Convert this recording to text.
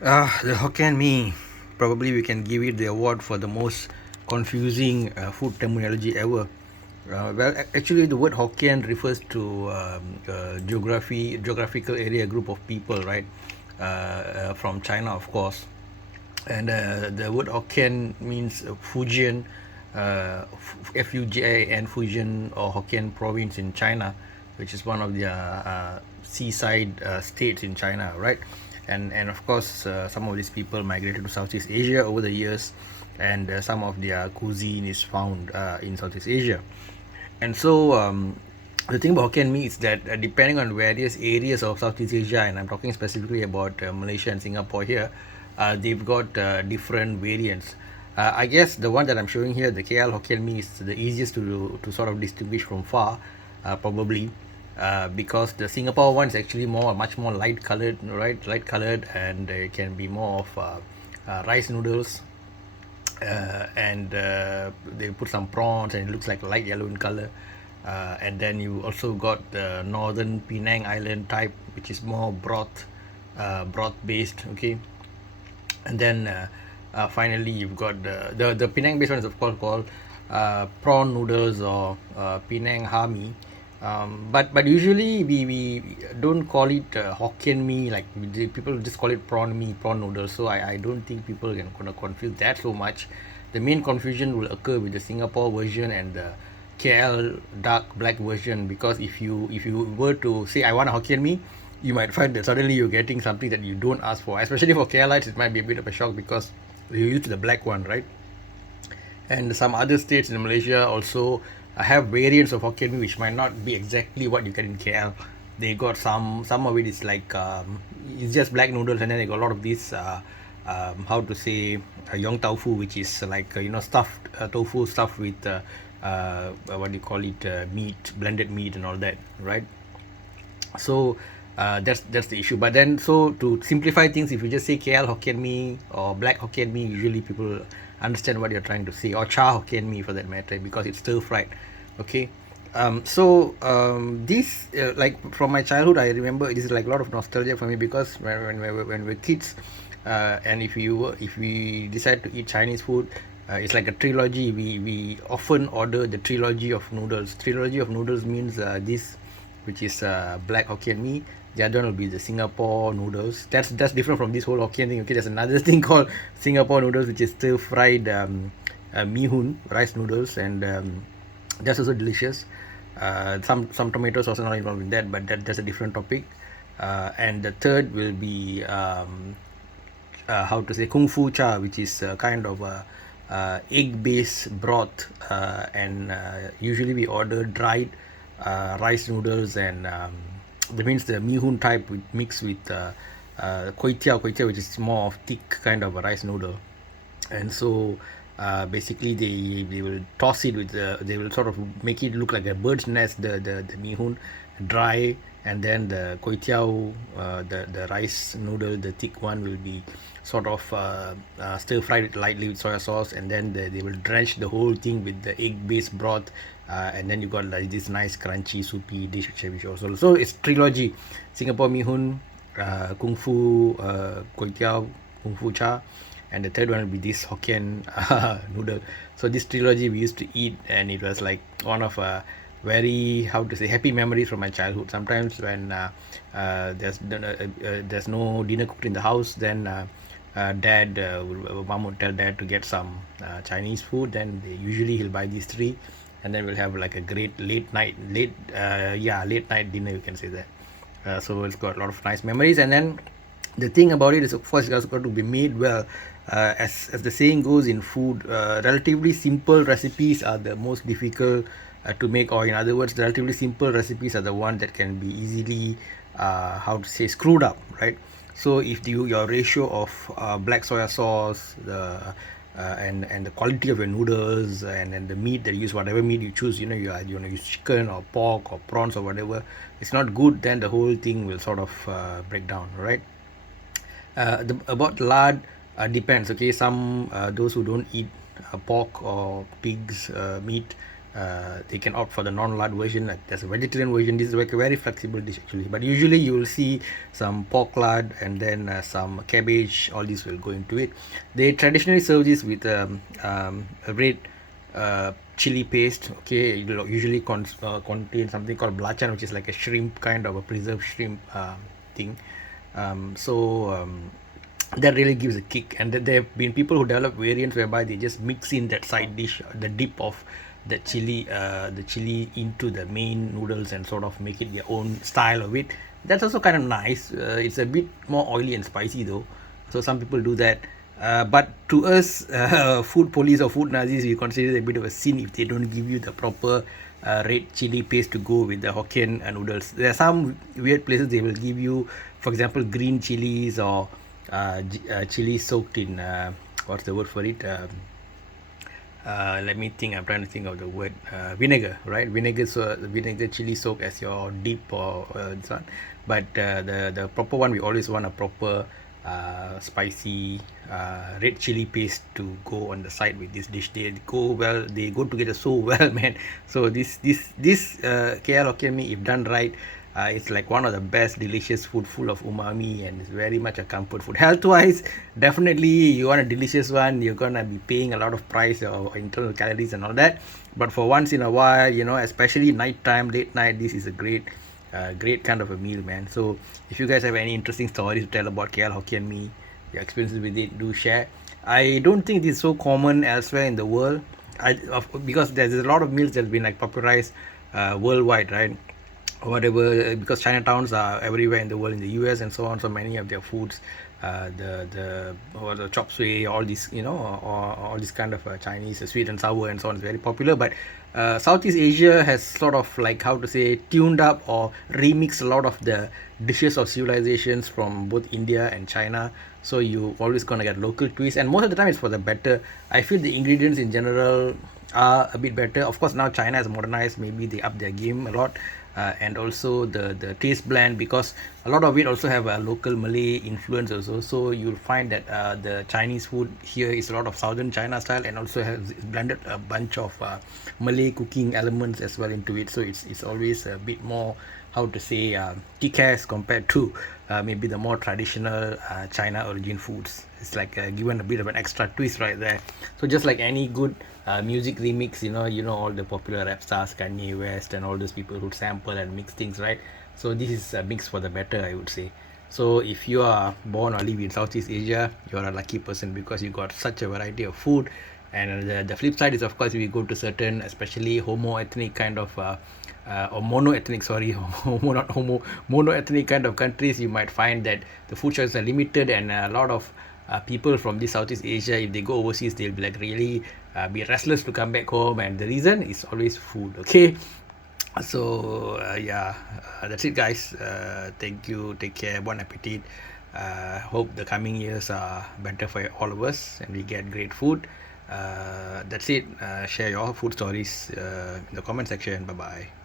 The Hokkien Mee, probably we can give it the award for the most confusing food terminology ever. Actually, the word Hokkien refers to geographical area group of people, right? From China, of course. And the word Hokkien means Fujian, Fujian Fujian or Hokkien province in China, which is one of the seaside states in China, right? And of course, some of these people migrated to Southeast Asia over the years, and some of their cuisine is found in Southeast Asia. And so the thing about Hokkien Mee is that depending on various areas of Southeast Asia, and I'm talking specifically about Malaysia and Singapore here, they've got different variants. I guess the one that I'm showing here, the KL Hokkien Mee, is the easiest to sort of distinguish from far, probably. Because the Singapore one is actually much more light colored, right? Light colored, and it can be more of rice noodles, and they put some prawns and it looks like light yellow in color. And then you also got the northern Penang Island type, which is more broth based. Okay, and then finally you've got the Penang based one is of course called prawn noodles or Penang Hami. But usually we don't call it Hokkien Mee, like people just call it prawn noodles. So I don't think people can gonna confuse that so much. The main confusion will occur with the Singapore version and the KL dark black version, because if you were to say I want a Hokkien Mee, you might find that suddenly you're getting something that you don't ask for. Especially for KLites, it might be a bit of a shock because you used the black one, right? And some other states in Malaysia also have variants of Hokkien Mee which might not be exactly what you get in KL. They got some of it is like it's just black noodles, and then they got a lot of these how to say yong tau fu, which is like stuffed tofu stuffed with what do you call it, meat, blended meat and all that, right? So that's the issue. But then, so to simplify things, if you just say KL Hokkien Mee or black Hokkien Mee, usually people understand what you're trying to say, or Cha Hokkien Mee for that matter, because it's stir fried. Okay. This like from my childhood, I remember this is like a lot of nostalgia for me, because when we're kids, and if we decide to eat Chinese food, it's like a trilogy. We often order the trilogy of noodles. Trilogy of noodles means this, which is black Hokkien Mee. The other one will be the Singapore noodles. That's different from this whole Hokkien thing. Okay, there's another thing called Singapore noodles, which is stir fried mee hoon rice noodles, and that's also delicious. Some tomato sauce are not involved in that, but that's a different topic. And the third will be how to say kung fu cha, which is kind of a egg based broth, and usually we order dried rice noodles, and that means the mee hoon type with, mixed with kway teow, which is more of thick kind of a rice noodle. And so basically they will toss it with they will sort of make it look like a bird's nest, the mee hoon dry, and then the kway teow, the rice noodle, the thick one, will be sort of stir fried lightly with soya sauce, and then they will drench the whole thing with the egg based broth, and then you got like this nice crunchy soupy dish, which also, so it's trilogy: Singapore mee hoon, kung fu kway teow, kung fu cha, and the third one will be this Hokkien noodle. So this trilogy we used to eat, and it was like one of very, how to say, happy memories from my childhood. Sometimes when there's no dinner cooked in the house, then mom would tell dad to get some Chinese food. Then usually he'll buy these three, and then we'll have like a great late night dinner, you can say that. So it's got a lot of nice memories. And then the thing about it is, of course, it's got to be made well. As the saying goes in food, relatively simple recipes are the most difficult to make, or in other words, the relatively simple recipes are the one that can be easily how to say, screwed up, right? So if your ratio of black soya sauce, and the quality of your noodles, and the meat that you use, whatever meat you choose, you want to use chicken or pork or prawns or whatever, it's not good, then the whole thing will sort of break down, right? About lard, depends. Okay, some those who don't eat pork or pigs meat, they can opt for the non-lard version. Like there's a vegetarian version. This is like a very flexible dish actually, but usually you will see some pork lard and then some cabbage. All these will go into it. They traditionally serve this with a red chili paste. Okay, it will usually contain something called belacan, which is like a shrimp, kind of a preserved shrimp thing. That really gives a kick. And there have been people who develop variants whereby they just mix in that side dish, the dip of the chili into the main noodles and sort of make it their own style of it. That's also kind of nice. It's a bit more oily and spicy though, so some people do that. But to us, food police or food Nazis, we consider it a bit of a sin if they don't give you the proper red chili paste to go with the Hokkien noodles. There are some weird places they will give you, for example, green chilies or chili soaked in what's the word for it? Let me think. I'm trying to think of the word. Vinegar, right? Vinegar, so vinegar chili soak as your dip or this one. But the proper one, we always want a proper spicy red chili paste to go on the side with this dish. They go well. They go together so well, man. So this KL Hokkien Mee, if done right, it's like one of the best delicious food, full of umami, and it's very much a comfort food. Health wise, definitely you want a delicious one, you're gonna be paying a lot of price or internal calories and all that. But for once in a while, especially night time, late night, this is a great kind of a meal, man. So if you guys have any interesting stories to tell about KL Hokkien Mee, your experiences with it, do share. I don't think this is so common elsewhere in the world. Because there's a lot of meals that's been like popularized worldwide, right? Whatever, because Chinatowns are everywhere in the world, in the US and so on. So many of their foods, the chop suey, all these, all these kind of Chinese sweet and sour and so on is very popular. But Southeast Asia has sort of, like, how to say, tuned up or remixed a lot of the dishes of civilizations from both India and China. So you always gonna get local twist, and most of the time it's for the better. I feel the ingredients in general are a bit better. Of course, now China has modernized, maybe they up their game a lot. And also the taste blend, because a lot of it also have a local Malay influence also. So you'll find that the Chinese food here is a lot of southern China style, and also has blended a bunch of Malay cooking elements as well into it. So it's always a bit more, how to say, kick-ass compared to maybe the more traditional China origin foods. It's like given a bit of an extra twist right there. So just like any good music remix, all the popular rap stars, Kanye West and all those people who sample and mix things, right? So this is a mix for the better, I would say. So if you are born or live in Southeast Asia, you're a lucky person, because you got such a variety of food. And the flip side is, of course, if you go to certain, especially homo-ethnic kind of or mono-ethnic, sorry, mono-ethnic kind of countries, you might find that the food choices are limited, and a lot of people from this Southeast Asia, if they go overseas, they'll be like really be restless to come back home, and the reason is always food. Okay, so that's it, guys. Thank you, take care, bon appetit. Hope the coming years are better for all of us and we get great food. That's it. Share your food stories in the comment section. Bye bye.